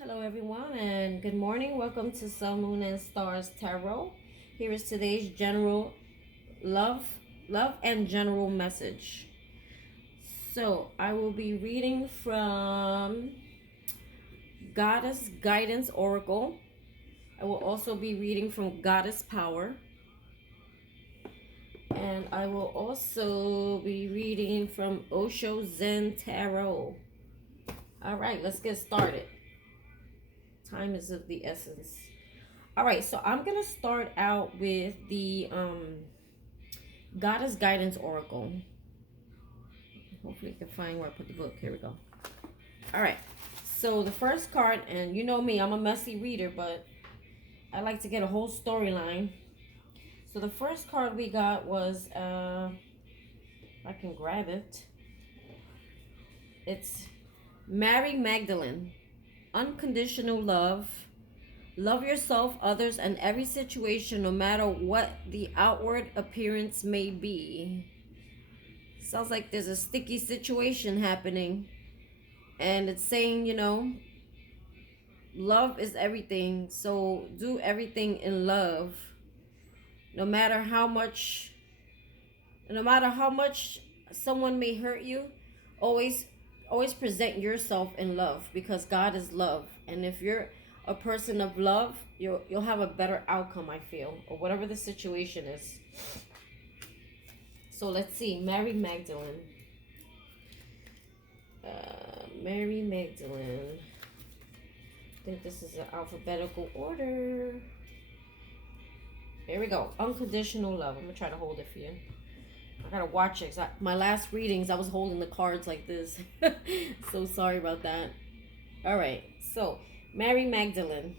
Hello, everyone, and good morning. Welcome to Sun, Moon, and Stars Tarot. Here is today's general love and general message. So, I will be reading from Goddess Guidance Oracle. I will also be reading from Goddess Power. And I will also be reading from Osho Zen Tarot. All right, let's get started. Time is of the essence. All right, so I'm gonna start out with the Goddess Guidance Oracle. Hopefully, you can find where I put the book. Here we go. All right, so the first card, and you know me, I'm a messy reader, but I like to get a whole storyline. So the first card we got was, if I can grab it, it's Mary Magdalene, Unconditional Love. Love yourself, others, and every situation, no matter what the outward appearance may be. Sounds like there's a sticky situation happening. And it's saying, love is everything. So do everything in love. No matter how much someone may hurt you, always present yourself in love, because God is love. And if you're a person of love, you'll have a better outcome, I feel, or whatever the situation is. So let's see, Mary Magdalene. Mary Magdalene. I think this is an alphabetical order. Here we go. Unconditional love. I'm gonna try to hold it for you. I gotta watch it. My last readings, I was holding the cards like this. So sorry about that. All right. So Mary Magdalene.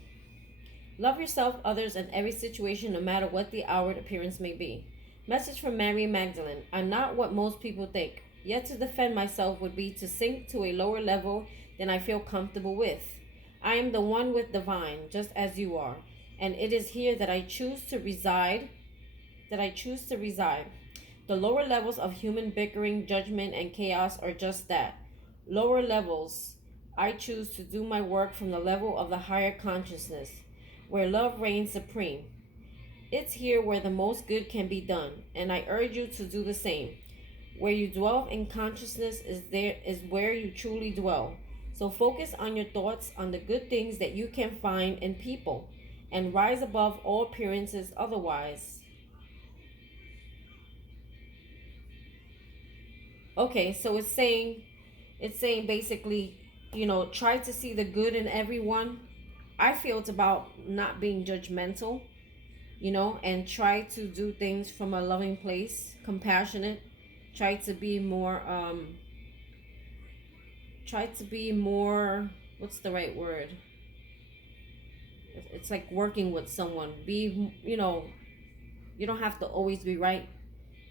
Love yourself, others, and every situation, no matter what the outward appearance may be. Message from Mary Magdalene. I'm not what most people think. Yet to defend myself would be to sink to a lower level than I feel comfortable with. I am the one with divine, just as you are. And it is here that I choose to reside. The lower levels of human bickering, judgment, and chaos are just that. Lower levels. I choose to do my work from the level of the higher consciousness, where love reigns supreme. It's here where the most good can be done, and I urge you to do the same. Where you dwell in consciousness is where you truly dwell. So focus on your thoughts on the good things that you can find in people, and rise above all appearances otherwise. Okay, so it's saying basically, try to see the good in everyone. I feel it's about not being judgmental, and try to do things from a loving place, compassionate. Try to be more what's the right word? It's like working with someone. You don't have to always be right.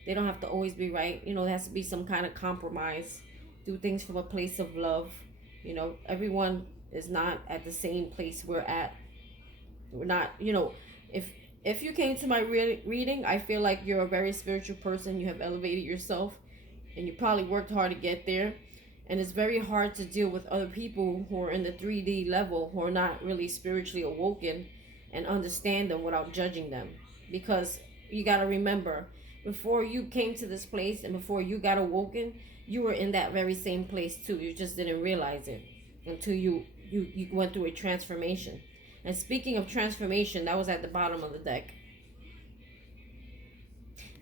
They don't have to always be right. There has to be some kind of compromise. Do things from a place of love. Everyone is not at the same place we're at. We're not, if you came to my reading, I feel like you're a very spiritual person. You have elevated yourself, and you probably worked hard to get there. And it's very hard to deal with other people who are in the 3D level, who are not really spiritually awoken, and understand them without judging them. Because you got to remember, before you came to this place and before you got awoken, you were in that very same place too. You just didn't realize it until you went through a transformation. And speaking of transformation, that was at the bottom of the deck.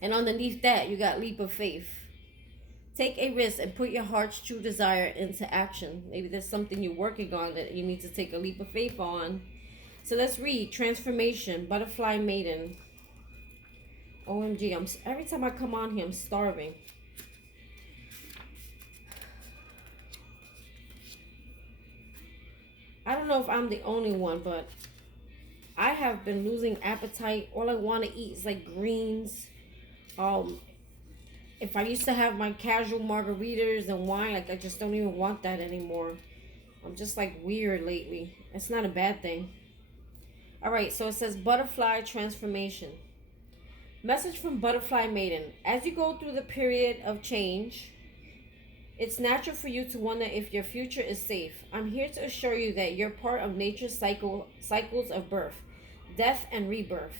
And underneath that, you got leap of faith. Take a risk and put your heart's true desire into action. Maybe there's something you're working on that you need to take a leap of faith on. So let's read Transformation, Butterfly Maiden. OMG, every time I come on here, I'm starving. I don't know if I'm the only one, but I have been losing appetite. All I want to eat is like greens. If I used to have my casual margaritas and wine, like, I just don't even want that anymore. I'm just like weird lately. It's not a bad thing. All right, so it says Butterfly Transformation. Message from Butterfly Maiden. As you go through the period of change, It's natural for you to wonder if your future is safe. I'm here to assure you that you're part of nature's cycles of birth, death, and rebirth.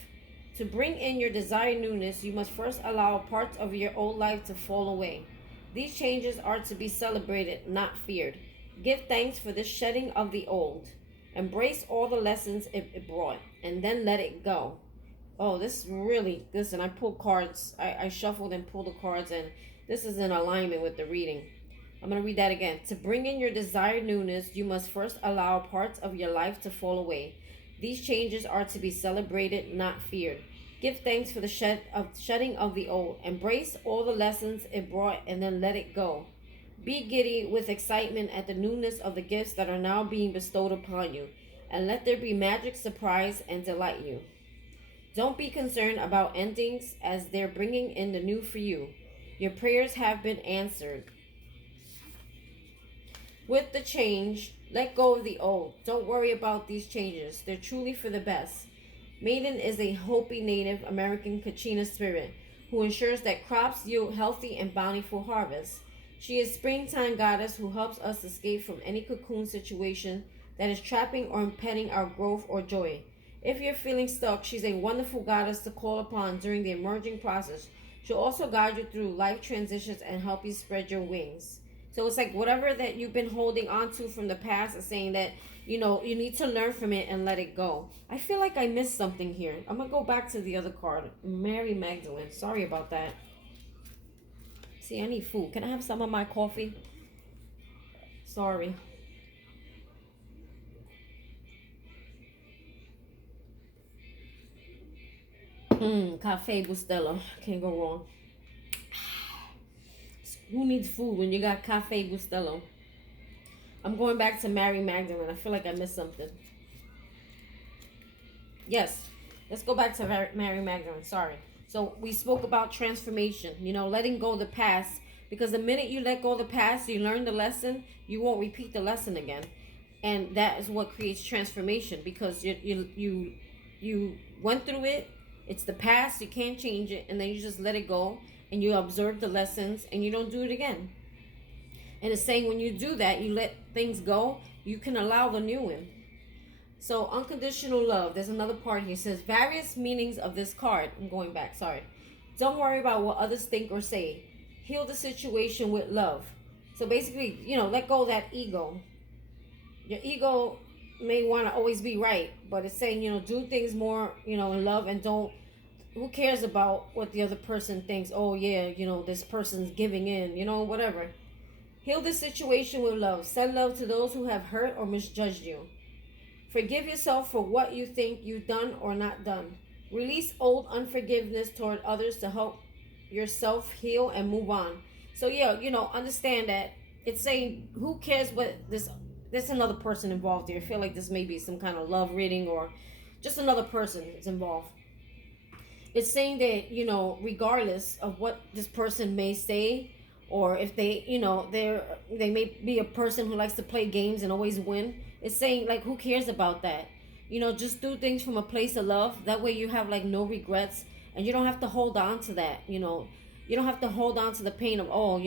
To bring in your desired newness, you must first allow parts of your old life to fall away. These changes are to be celebrated, not feared. Give thanks for this shedding of the old. Embrace all the lessons it brought, and then let it go. Oh, this really, listen, I pulled cards. I shuffled and pulled the cards, and this is in alignment with the reading. I'm going to read that again. To bring in your desired newness, you must first allow parts of your life to fall away. These changes are to be celebrated, not feared. Give thanks for the shedding of the old. Embrace all the lessons it brought, and then let it go. Be giddy with excitement at the newness of the gifts that are now being bestowed upon you, and let there be magic, surprise, and delight you. Don't be concerned about endings, as they're bringing in the new for you. Your prayers have been answered. With the change, let go of the old. Don't worry about these changes. They're truly for the best. Maiden is a Hopi Native American Kachina spirit who ensures that crops yield healthy and bountiful harvests. She is springtime goddess who helps us escape from any cocoon situation that is trapping or impeding our growth or joy. If you're feeling stuck, she's a wonderful goddess to call upon during the emerging process. She'll also guide you through life transitions and help you spread your wings. So it's like whatever that you've been holding on to from the past is saying that, you need to learn from it and let it go. I feel like I missed something here. I'm going to go back to the other card. Mary Magdalene. Sorry about that. See, I need food. Can I have some of my coffee? Sorry. Cafe Bustelo. Can't go wrong. Who needs food when you got Cafe Bustelo? I'm going back to Mary Magdalene. I feel like I missed something. Yes. Let's go back to Mary Magdalene. Sorry. So we spoke about transformation, letting go of the past. Because the minute you let go of the past, you learn the lesson, you won't repeat the lesson again. And that is what creates transformation, because you went through it. It's the past, you can't change it, and then you just let it go, and you observe the lessons, and you don't do it again. And it's saying when you do that, you let things go, you can allow the new in. So unconditional love, there's another part here. It says various meanings of this card. I'm going back, sorry. Don't worry about what others think or say. Heal the situation with love. So basically, let go of that ego. Your ego may want to always be right, but it's saying, do things more, in love, and don't, who cares about what the other person thinks? Oh yeah, this person's giving in, whatever. Heal the situation with love. Send love to those who have hurt or misjudged you. Forgive yourself for what you think you've done or not done. Release old unforgiveness toward others to help yourself heal and move on. So yeah, understand that it's saying, who cares what there's another person involved here. I feel like this may be some kind of love reading, or just another person is involved. It's saying that, regardless of what this person may say, or if they, they may be a person who likes to play games and always win. It's saying, like, who cares about that? Just do things from a place of love. That way you have, like, no regrets, and you don't have to hold on to that. You don't have to hold on to the pain of,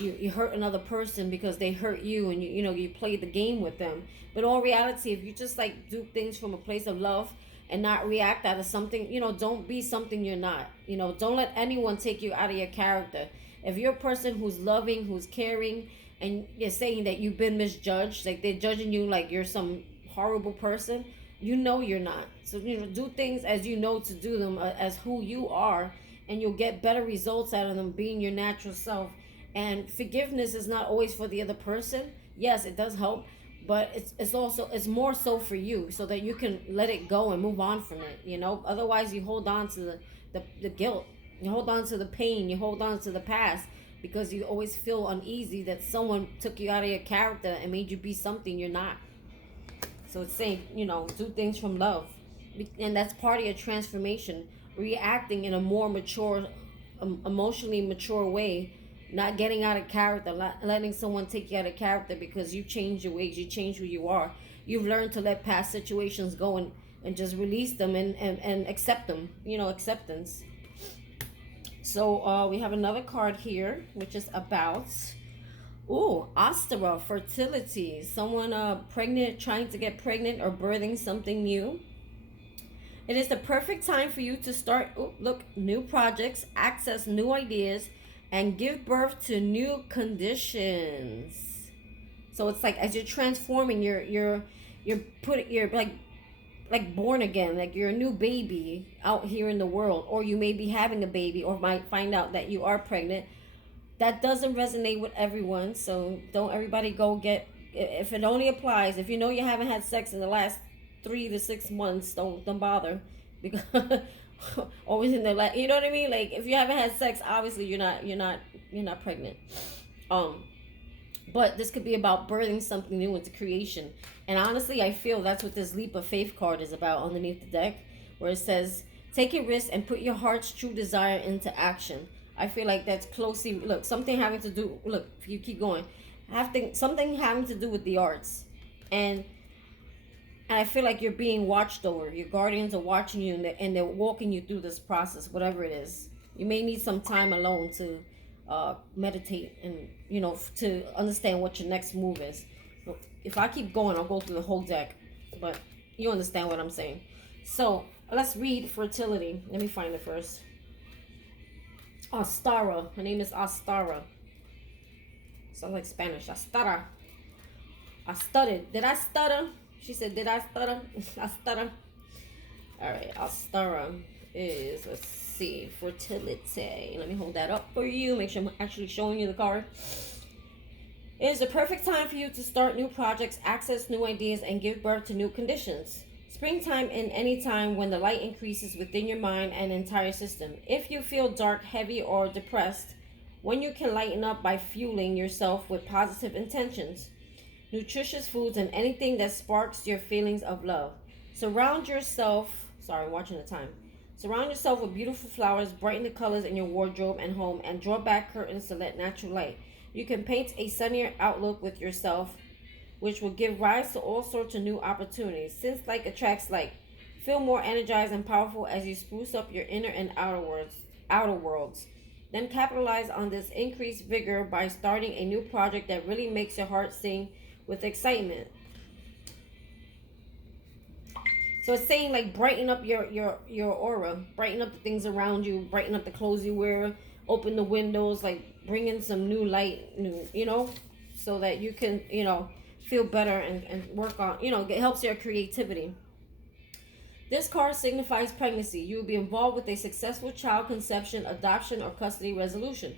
you hurt another person because they hurt you, and you played the game with them. But in all reality, if you just, like, do things from a place of love and not react out of something, don't be something you're not. Don't let anyone take you out of your character. If you're a person who's loving, who's caring, and you're saying that you've been misjudged, like they're judging you like you're some horrible person, you're not. So, do things as to do them, as who you are, and you'll get better results out of them being your natural self. And forgiveness is not always for the other person. Yes, it does help, but it's more so for you, so that you can let it go and move on from it. Otherwise you hold on to the guilt, you hold on to the pain, you hold on to the past, because you always feel uneasy that someone took you out of your character and made you be something you're not. So it's saying, do things from love, and that's part of your transformation. Reacting in a more mature, emotionally mature way, not getting out of character, letting someone take you out of character because you change your ways, you change who you are. You've learned to let past situations go and just release them and accept them, acceptance. So we have another card here, which is about Ooh, Ostara, fertility. Someone pregnant, trying to get pregnant or birthing something new. It is the perfect time for you to start, look, new projects, access new ideas, and give birth to new conditions. So it's like as you're transforming, you're putting, you're like born again, like you're a new baby out here in the world, or you may be having a baby, or might find out that you are pregnant. That doesn't resonate with everyone, so don't everybody go get. If it only applies, if you know you haven't had sex in the last 3 to 6 months, don't bother, because always in the you know what I mean. Like if you haven't had sex, obviously you're not pregnant. Um, but this could be about birthing something new into creation. And honestly, I feel that's what this leap of faith card is about underneath the deck, where it says, take a risk and put your heart's true desire into action. I feel like that's closely, look, something having to do, look, if you keep going, something having to do with the arts. And I feel like you're being watched over. Your guardians are watching you, and they're walking you through this process, whatever it is. You may need some time alone to meditate and, to understand what your next move is. If I keep going, I'll go through the whole deck, but you understand what I'm saying. So let's read fertility. Let me find it first. Ostara. Her name is Ostara. Sounds like Spanish. Ostara. I stuttered. Did I stutter? She said, did I stutter? I stutter. All right. Ostara is, let's see, fertility. Let me hold that up for you. Make sure I'm actually showing you the card. It is the perfect time for you to start new projects, access new ideas, and give birth to new conditions. Springtime and any time when the light increases within your mind and entire system. If you feel dark, heavy, or depressed, when you can lighten up by fueling yourself with positive intentions, nutritious foods, and anything that sparks your feelings of love. Surround yourself, sorry, I'm watching the time. Surround yourself with beautiful flowers, brighten the colors in your wardrobe and home, and draw back curtains to let natural light. You can paint a sunnier outlook with yourself, which will give rise to all sorts of new opportunities. Since like attracts like, feel more energized and powerful as you spruce up your inner and outer worlds. Then capitalize on this increased vigor by starting a new project that really makes your heart sing with excitement. So it's saying like brighten up your aura, brighten up the things around you, brighten up the clothes you wear, open the windows, like bring in some new light, so that you can, feel better and work on, it helps your creativity. This card signifies pregnancy. You will be involved with a successful child conception, adoption, or custody resolution.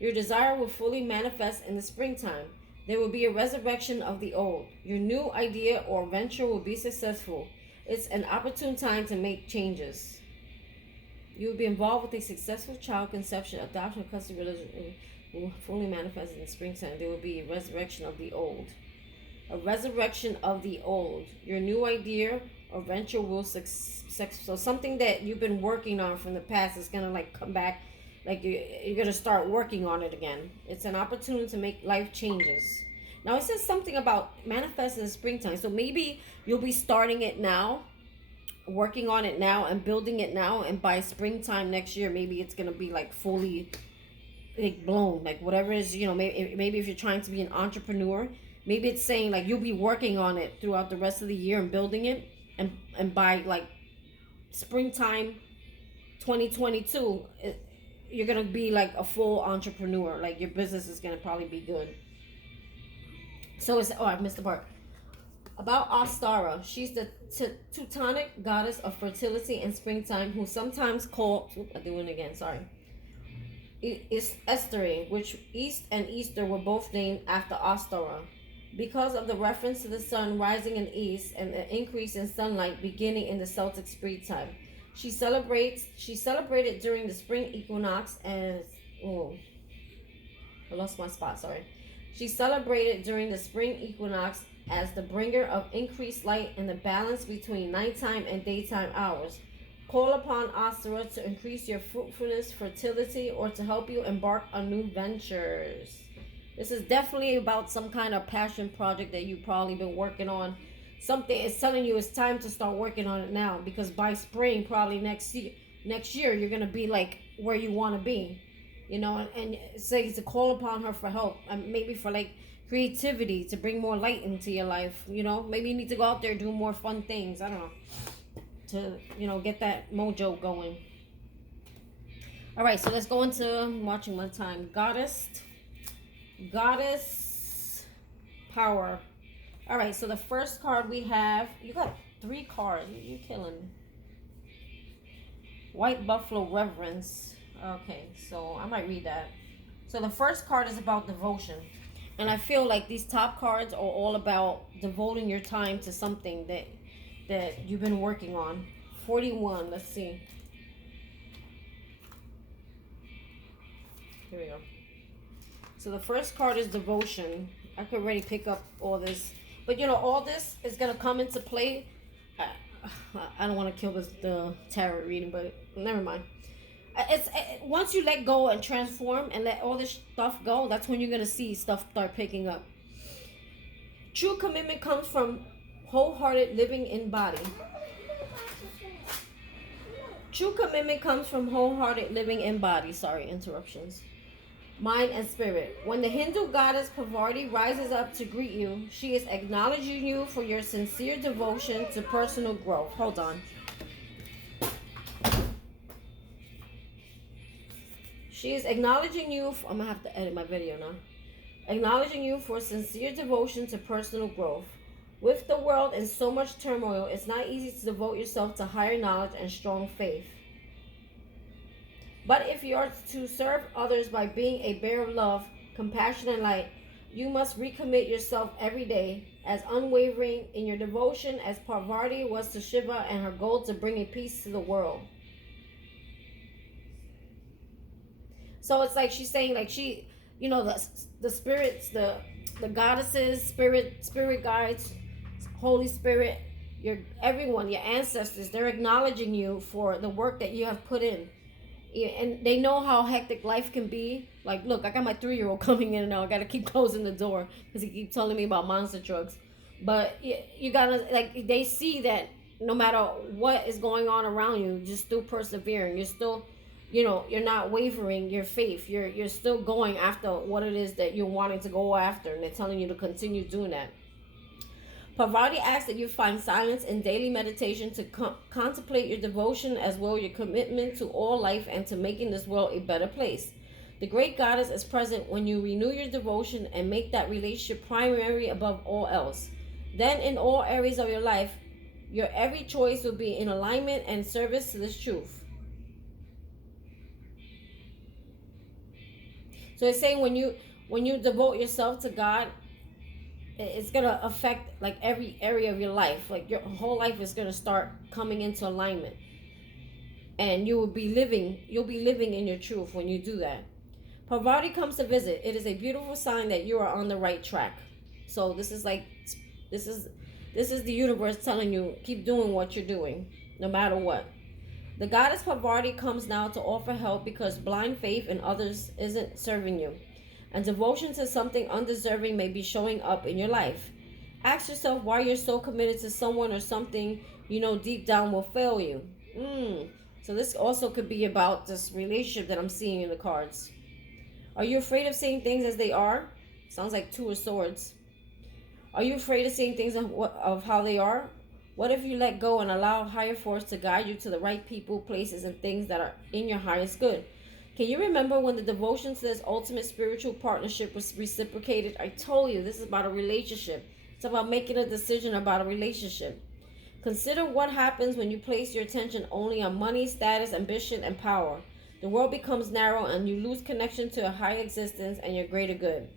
Your desire will fully manifest in the springtime. There will be a resurrection of the old. Your new idea or venture will be successful. It's an opportune time to make changes. You will be involved with a successful child conception, adoption, or custody resolution. Will fully manifest in the springtime. There will be a resurrection of the old. A resurrection of the old. Your new idea or venture will success. So something that you've been working on from the past is gonna like come back. Like you're gonna start working on it again. It's an opportunity to make life changes. Now it says something about manifest in the springtime. So maybe you'll be starting it now, working on it now, and building it now. And by springtime next year, maybe it's gonna be like fully like blown. Like whatever it is, maybe if you're trying to be an entrepreneur. Maybe it's saying like you'll be working on it throughout the rest of the year and building it, and by like springtime 2022, you're gonna be like a full entrepreneur. Like your business is gonna probably be good. So it's I missed the part about Ostara. She's the Teutonic goddess of fertility and springtime, who sometimes called. I'm doing it again. Sorry. Is Esteri, which East and Easter were both named after Ostara, because of the reference to the sun rising in the east and the increase in sunlight beginning in the Celtic springtime. She celebrated during the spring equinox as I lost my spot, sorry. She celebrated during the spring equinox as the bringer of increased light and the balance between nighttime and daytime hours. Call upon Ostara to increase your fruitfulness, fertility, or to help you embark on new ventures. This is definitely about some kind of passion project that you've probably been working on. Something is telling you it's time to start working on it now, because by spring, probably next year, you're gonna be like where you want to be. you know, and say to call upon her for help, and maybe for like creativity to bring more light into your life. You know, maybe you need to go out there do more fun things. I don't know, to get that mojo going. All right, so let's go into watching my time. Goddess power. All right, so the first card we have, you got 3 cards. You're killing me. White Buffalo Reverence. Okay, so I might read that. So the first card is about devotion. And I feel like these top cards are all about devoting your time to something that you've been working on. 41, let's see. Here we go. So the first card is devotion. I could already pick up all this. But all this is going to come into play. I don't want to kill the tarot reading, but never mind. Once you let go and transform and let all this stuff go, that's when you're going to see stuff start picking up. True commitment comes from wholehearted living in body. True commitment comes from wholehearted living in body. Sorry, interruptions. Mind and spirit. When the Hindu goddess Parvati rises up to greet you, she is acknowledging you for your sincere devotion to personal growth. Hold on. She is acknowledging you. I'm going to have to edit my video now. Acknowledging you for sincere devotion to personal growth. With the world in so much turmoil, it's not easy to devote yourself to higher knowledge and strong faith. But if you are to serve others by being a bearer of love, compassion, and light, you must recommit yourself every day as unwavering in your devotion as Parvati was to Shiva and her goal to bring a peace to the world. So it's like she's saying, like, she, the spirits, the goddesses, spirit guides, Holy Spirit, everyone, your ancestors, they're acknowledging you for the work that you have put in. And they know how hectic life can be. Like, look, I got my 3-year-old coming in and now. I got to keep closing the door because he keeps telling me about monster trucks. But you got to, like, they see that no matter what is going on around you, you're still persevering. You're still, you're not wavering your faith. You're still going after what it is that you're wanting to go after. And they're telling you to continue doing that. Parvati asks that you find silence in daily meditation to contemplate your devotion as well as your commitment to all life and to making this world a better place. The great goddess is present when you renew your devotion and make that relationship primary above all else. Then in all areas of your life, your every choice will be in alignment and service to this truth. So it's saying when you devote yourself to God, it's going to affect like every area of your life. Like your whole life is going to start coming into alignment. And you'll be living in your truth when you do that. Parvati comes to visit. It is a beautiful sign that you are on the right track. So this is the universe telling you, keep doing what you're doing, no matter what. The goddess Parvati comes now to offer help because blind faith in others isn't serving you. And devotion to something undeserving may be showing up in your life. Ask yourself why you're so committed to someone or something deep down will fail you. So this also could be about this relationship that I'm seeing in the cards. Are you afraid of seeing things as they are? Sounds like 2 of Swords. Are you afraid of seeing things of how they are? What if you let go and allow higher force to guide you to the right people, places, and things that are in your highest good? Can you remember when the devotion to this ultimate spiritual partnership was reciprocated? I told you, this is about a relationship. It's about making a decision about a relationship. Consider what happens when you place your attention only on money, status, ambition, and power. The world becomes narrow and you lose connection to a higher existence and your greater good.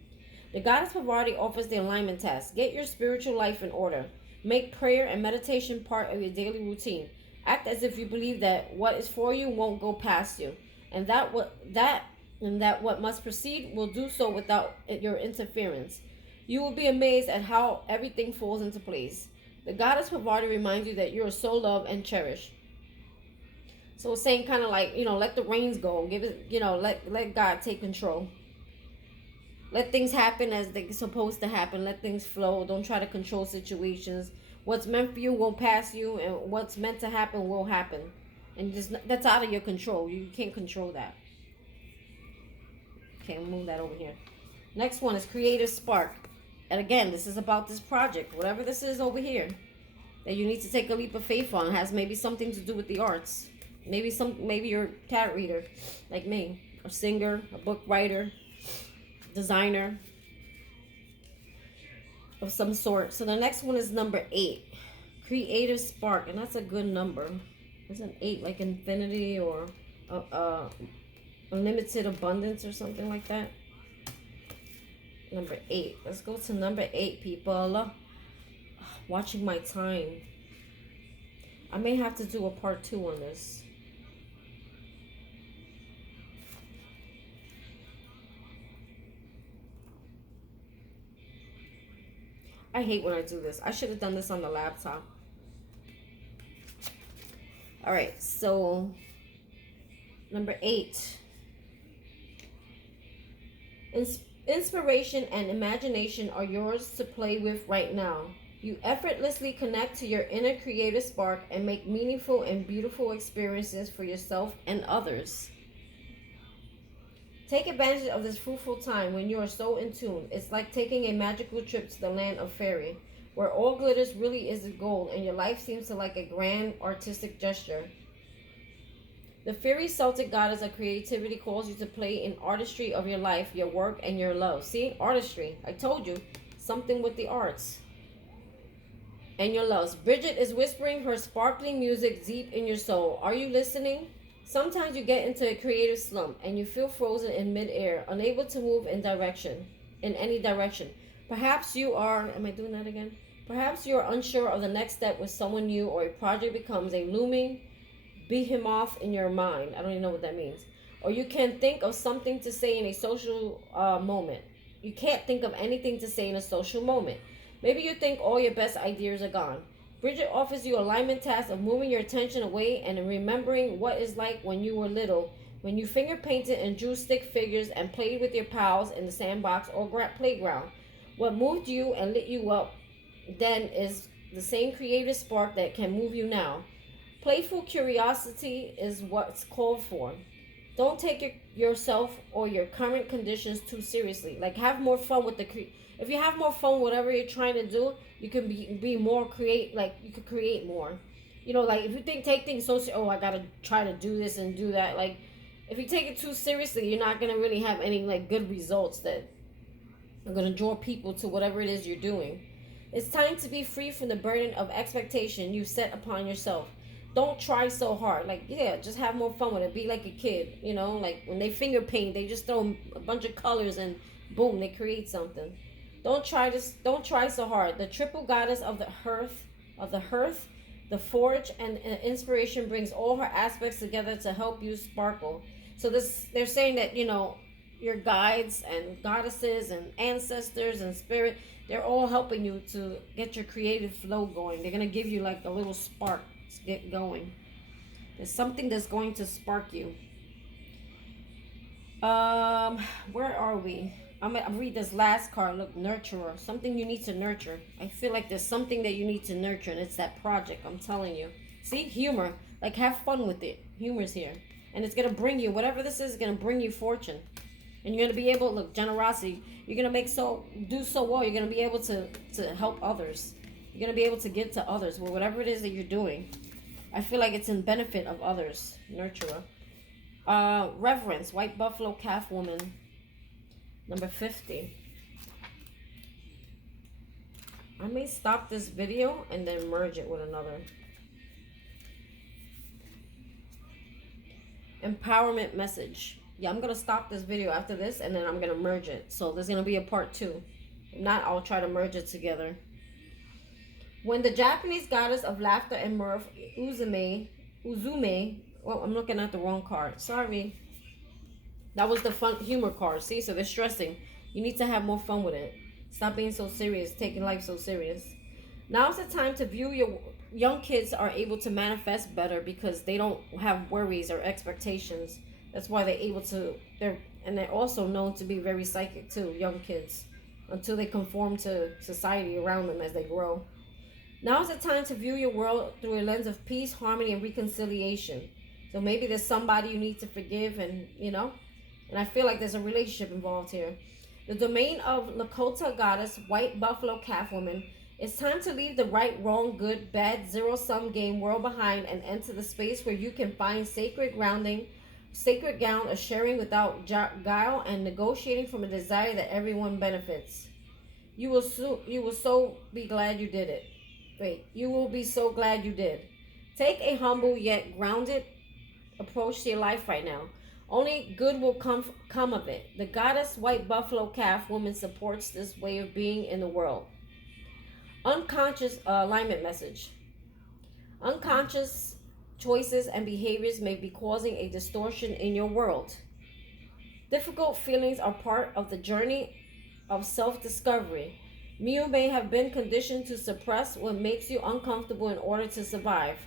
The goddess Parvati offers the alignment task. Get your spiritual life in order. Make prayer and meditation part of your daily routine. Act as if you believe that what is for you won't go past you. And that what must proceed will do so without your interference. You will be amazed at how everything falls into place. The goddess Parvati reminds you that you are so loved and cherished. So it's saying kind of like, let the reins go. Give it, let God take control. Let things happen as they're supposed to happen. Let things flow. Don't try to control situations. What's meant for you won't pass you, and what's meant to happen will happen. And that's out of your control. You can't control that. Okay, we'll move that over here. Next one is creative spark. And again, this is about this project. Whatever this is over here that you need to take a leap of faith on has maybe something to do with the arts. Maybe you're a cat reader like me, a singer, a book writer, designer of some sort. So the next one is number 8. Creative spark, and that's a good number. Isn't 8 like infinity or unlimited abundance or something like that? Number 8. Let's go to number 8, people. Watching my time. I may have to do a part 2 on this. I hate when I do this. I should have done this on the laptop. All right, so number 8. Inspiration and imagination are yours to play with right now. You effortlessly connect to your inner creative spark and make meaningful and beautiful experiences for yourself and others. Take advantage of this fruitful time when you are so in tune. It's like taking a magical trip to the land of fairy, where all glitters really is the gold and your life seems to like a grand artistic gesture. The fairy Celtic goddess of creativity calls you to play in artistry of your life, your work, and your love. See, artistry. I told you, something with the arts. And your loves. Bridget is whispering her sparkling music deep in your soul. Are you listening? Sometimes you get into a creative slump and you feel frozen in midair, unable to move in any direction. Perhaps you are, am I doing that again? Perhaps you are unsure of the next step with someone new, or a project becomes a looming behemoth in your mind. I don't even know what that means. Or you can't think of something to say in a social moment. You can't think of anything to say in a social moment. Maybe you think all your best ideas are gone. Bridget offers you a alignment task of moving your attention away and remembering what it's like when you were little, when you finger painted and drew stick figures and played with your pals in the sandbox or playground. What moved you and lit you up then is the same creative spark that can move you now. Playful curiosity is what's called for. Don't take yourself or your current conditions too seriously. Like, have more fun with if you have more fun, whatever you're trying to do, you can be more you could create more. You know, like if you take things so I gotta try to do this and do that. Like, if you take it too seriously, you're not gonna really have any like good results that are gonna draw people to whatever it is you're doing. It's time to be free from the burden of expectation you set upon yourself. Don't try so hard. Like, yeah, just have more fun with it. Be like a kid, you know, like when they finger paint, they just throw a bunch of colors and boom, they create something. Don't try so hard. The triple goddess of the hearth, the forge, and inspiration brings all her aspects together to help you sparkle. So they're saying that, you know, your guides and goddesses and ancestors and spirit, they're all helping you to get your creative flow going. They're gonna give you like a little spark to get going. There's something that's going to spark you. Where are we? I'm gonna read this last card. Look, nurturer. Something you need to nurture. I feel like there's something that you need to nurture, and it's that project. I'm telling you. See, humor. Like, have fun with it. Humor's here, and it's gonna bring you whatever this is. Gonna bring you fortune, and you're gonna be able. Look, generosity. You're gonna do so well. You're gonna be able to help others. You're gonna be able to give to others. Well, whatever it is that you're doing, I feel like it's in benefit of others. Nurturer. Reverence. White buffalo calf woman. Number 50. I may stop this video and then merge it with another. Empowerment message. Yeah, I'm going to stop this video after this and then I'm going to merge it. So there's going to be a part 2. If not, I'll try to merge it together. When the Japanese goddess of laughter and mirth, Uzume, well, I'm looking at the wrong card. Sorry. That was the fun humor card. See, so they're stressing. You need to have more fun with it. Stop being so serious, taking life so serious. Now's the time to view your young kids are able to manifest better because they don't have worries or expectations. That's why they're able to. They're also known to be very psychic too. Young kids, until they conform to society around them as they grow. Now's the time to view your world through a lens of peace, harmony, and reconciliation. So maybe there's somebody you need to forgive, and you know. And I feel like there's a relationship involved here. The domain of Lakota goddess, white buffalo calf woman. It's time to leave the right, wrong, good, bad, zero-sum game world behind and enter the space where you can find sacred grounding, sacred ground of sharing without guile and negotiating from a desire that everyone benefits. You will so be glad you did it. Wait, you will be so glad you did. Take a humble yet grounded approach to your life right now. Only good will come of it. The goddess white buffalo calf woman supports this way of being in the world. Unconscious alignment message. Unconscious choices and behaviors may be causing a distortion in your world. Difficult feelings are part of the journey of self-discovery. You may have been conditioned to suppress what makes you uncomfortable in order to survive.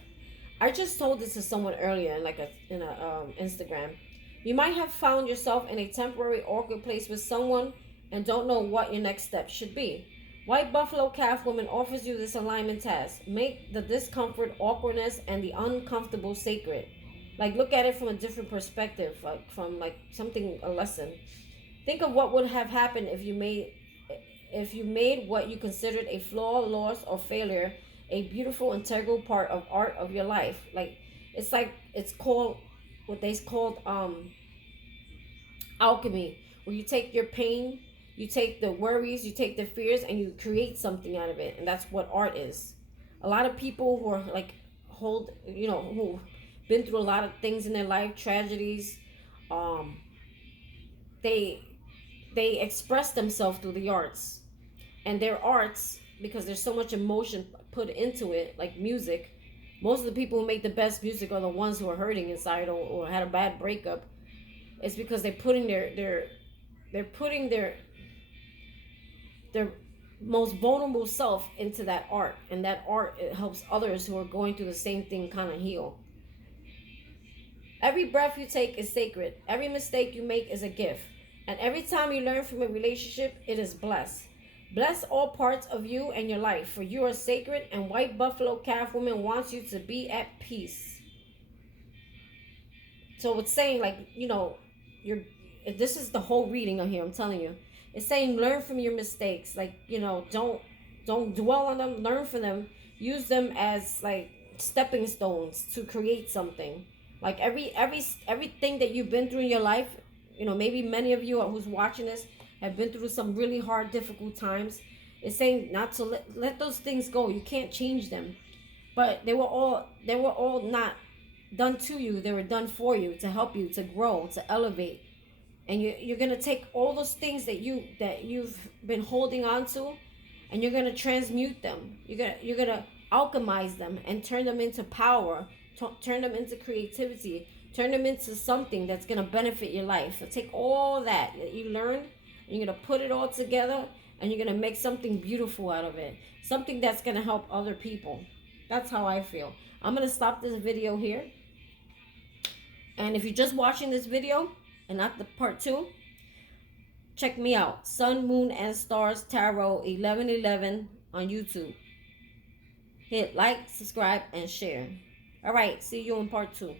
I just told this to someone earlier in a Instagram. You might have found yourself in a temporary awkward place with someone and don't know what your next step should be. White Buffalo Calf Woman offers you this alignment task. Make the discomfort, awkwardness, and the uncomfortable sacred. Like, look at it from a different perspective, like from like something, a lesson. Think of what would have happened if you made what you considered a flaw, loss, or failure a beautiful, integral part of art of your life. It's called what they called alchemy, where you take your pain, you take the worries, you take the fears, and you create something out of it. And that's what art is. A lot of people who are like who've been through a lot of things in their life, tragedies, they express themselves through the arts. And their arts, because there's so much emotion put into it, like music. Most of the people who make the best music are the ones who are hurting inside or had a bad breakup. It's because they're putting their most vulnerable self into that art, and that art, it helps others who are going through the same thing kind of heal. Every breath you take is sacred. Every mistake you make is a gift. And every time you learn from a relationship, it is blessed. Bless all parts of you and your life, for you are sacred, and White Buffalo Calf Woman wants you to be at peace. So it's saying, like, this is the whole reading of here, I'm telling you. It's saying learn from your mistakes. Like, don't dwell on them, learn from them. Use them as like stepping stones to create something. Like everything that you've been through in your life, maybe many of you who's watching this have been through some really hard, difficult times. It's saying not to let those things go. You can't change them. But they were all not done to you. They were done for you, to help you, to grow, to elevate. And you're gonna take all those things that you've been holding on to, and you're gonna transmute them. You're gonna alchemize them and turn them into power, turn them into creativity, turn them into something that's gonna benefit your life. So take all that you learned, and you're gonna put it all together, and you're gonna make something beautiful out of it, something that's gonna help other people. That's how I feel. I'm gonna stop this video here, and if you're just watching this video and not the part 2, check me out, Sun, Moon, and Stars Tarot 1111 on YouTube. Hit like, subscribe, and share. All right, see you in part 2.